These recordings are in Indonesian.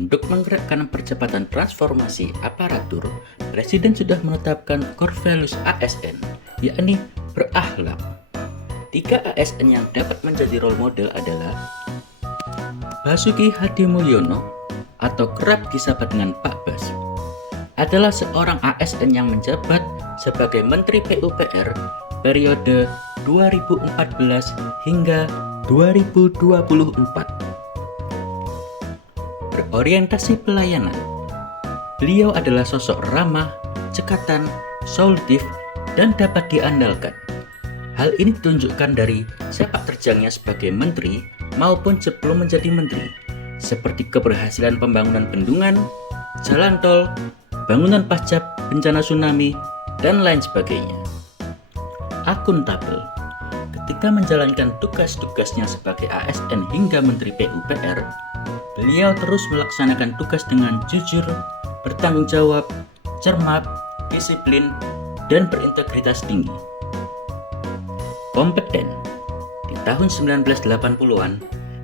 Untuk menggerakkan percepatan transformasi aparatur, Presiden sudah menetapkan core values ASN, yakni berakhlak. 3 ASN yang dapat menjadi role model adalah Basuki Hadimulyono atau kerap disapa dengan Pak Bas, adalah seorang ASN yang menjabat sebagai Menteri PUPR periode 2014 hingga 2024. Berorientasi pelayanan, beliau adalah sosok ramah, cekatan, solutif, dan dapat diandalkan. Hal ini ditunjukkan dari sepak terjangnya sebagai menteri maupun sebelum menjadi menteri, seperti keberhasilan pembangunan bendungan, jalan tol, bangunan pasca bencana tsunami, dan lain sebagainya. Akuntabel, ketika menjalankan tugas-tugasnya sebagai ASN hingga Menteri PUPR, beliau terus melaksanakan tugas dengan jujur, bertanggung jawab, cermat, disiplin, dan berintegritas tinggi. Kompeten. Di tahun 1980-an,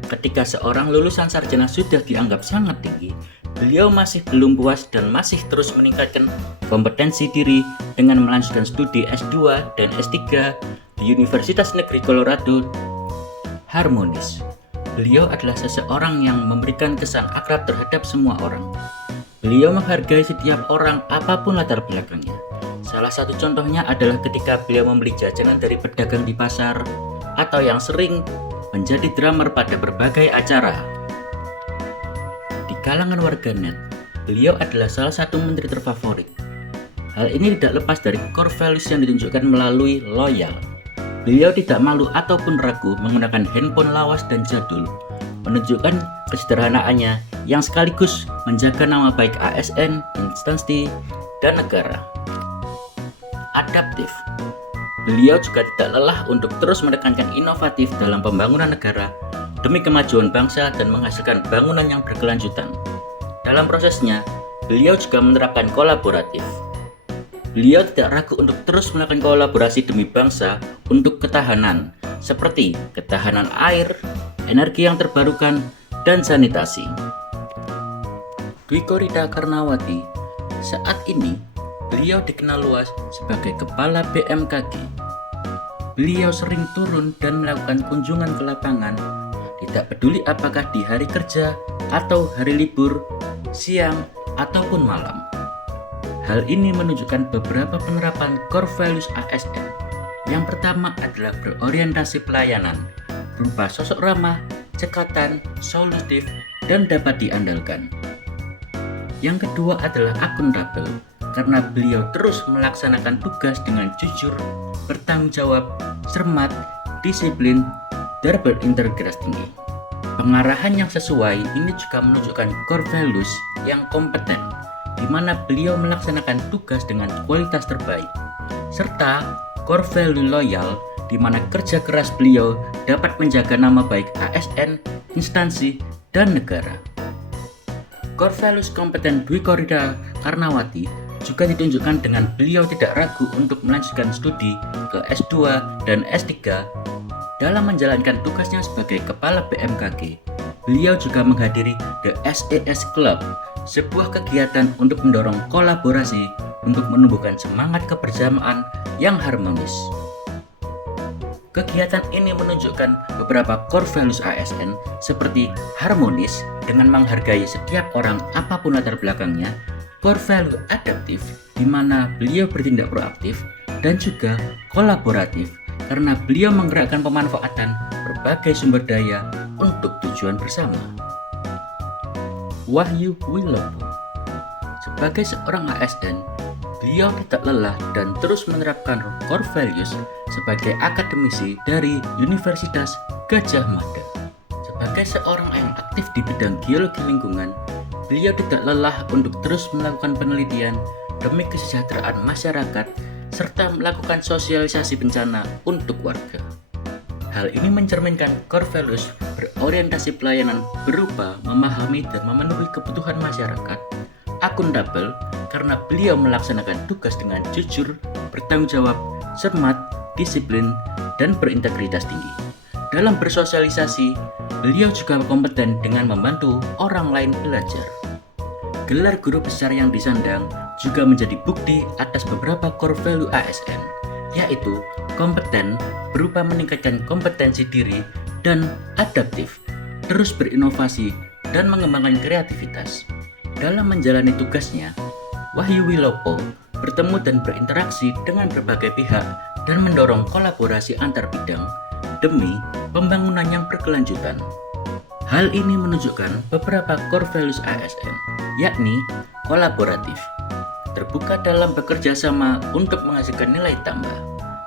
ketika seorang lulusan sarjana sudah dianggap sangat tinggi, beliau masih belum puas dan masih terus meningkatkan kompetensi diri dengan melanjutkan studi S2 dan S3 di Universitas Negeri Colorado. Harmonis. Beliau adalah seseorang yang memberikan kesan akrab terhadap semua orang. Beliau menghargai setiap orang apapun latar belakangnya. Salah satu contohnya adalah ketika beliau membeli jajanan dari pedagang di pasar, atau yang sering menjadi drummer pada berbagai acara. Di kalangan warganet, beliau adalah salah satu menteri terfavorit. Hal ini tidak lepas dari core values yang ditunjukkan melalui loyal. Beliau tidak malu ataupun ragu menggunakan handphone lawas dan jadul, menunjukkan kesederhanaannya yang sekaligus menjaga nama baik ASN, instansi, dan negara. Adaptif. Beliau juga tidak lelah untuk terus menekankan inovatif dalam pembangunan negara demi kemajuan bangsa dan menghasilkan bangunan yang berkelanjutan. Dalam prosesnya, beliau juga menerapkan kolaboratif. Beliau tidak ragu untuk terus melakukan kolaborasi demi bangsa untuk ketahanan, seperti ketahanan air, energi yang terbarukan, dan sanitasi. Dwi Korita Karnawati, saat ini beliau dikenal luas sebagai Kepala BMKG. Beliau sering turun dan melakukan kunjungan ke lapangan, tidak peduli apakah di hari kerja atau hari libur, siang ataupun malam. Hal ini menunjukkan beberapa penerapan core values ASN. Yang pertama adalah berorientasi pelayanan, berupa sosok ramah, cekatan, solutif, dan dapat diandalkan. Yang kedua adalah akuntabel, karena beliau terus melaksanakan tugas dengan jujur, bertanggung jawab, cermat, disiplin, dan berintegritas tinggi. Pengarahan yang sesuai ini juga menunjukkan core values yang kompeten, di mana beliau melaksanakan tugas dengan kualitas terbaik, serta core value loyal, di mana kerja keras beliau dapat menjaga nama baik ASN, instansi, dan negara. Core values kompeten Dwi Korita Karnawati juga ditunjukkan dengan beliau tidak ragu untuk melanjutkan studi ke S2 dan S3. Dalam menjalankan tugasnya sebagai Kepala BMKG, beliau juga menghadiri The SES Club, sebuah kegiatan untuk mendorong kolaborasi untuk menumbuhkan semangat kebersamaan yang harmonis. Kegiatan ini menunjukkan beberapa core values ASN seperti harmonis dengan menghargai setiap orang apapun latar belakangnya, core value adaptif di mana beliau bertindak proaktif, dan juga kolaboratif karena beliau menggerakkan pemanfaatan berbagai sumber daya untuk tujuan bersama. Wahyu Wilopo. Sebagai seorang ASN, beliau tidak lelah dan terus menerapkan core values sebagai akademisi dari Universitas Gadjah Mada. Sebagai seorang yang aktif di bidang geologi lingkungan, beliau tidak lelah untuk terus melakukan penelitian demi kesejahteraan masyarakat serta melakukan sosialisasi bencana untuk warga. Hal ini mencerminkan core values berorientasi pelayanan berupa memahami dan memenuhi kebutuhan masyarakat, akuntabel karena beliau melaksanakan tugas dengan jujur, bertanggung jawab, cermat, disiplin, dan berintegritas tinggi. Dalam bersosialisasi, beliau juga kompeten dengan membantu orang lain belajar. Gelar guru besar yang disandang juga menjadi bukti atas beberapa core value ASN, yaitu kompeten berupa meningkatkan kompetensi diri dan adaptif, terus berinovasi dan mengembangkan kreativitas. Dalam menjalani tugasnya, Wahyu Wilopo bertemu dan berinteraksi dengan berbagai pihak dan mendorong kolaborasi antar bidang demi pembangunan yang berkelanjutan. Hal ini menunjukkan beberapa core values ASN, yakni kolaboratif, terbuka dalam bekerja sama untuk menghasilkan nilai tambah.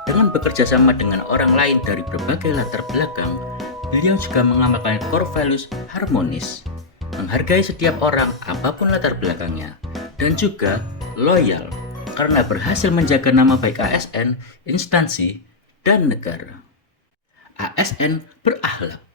Dengan bekerja sama dengan orang lain dari berbagai latar belakang, beliau juga mengamalkan core values harmonis, menghargai setiap orang apapun latar belakangnya, dan juga loyal karena berhasil menjaga nama baik ASN, instansi, dan negara. ASN berakhlak.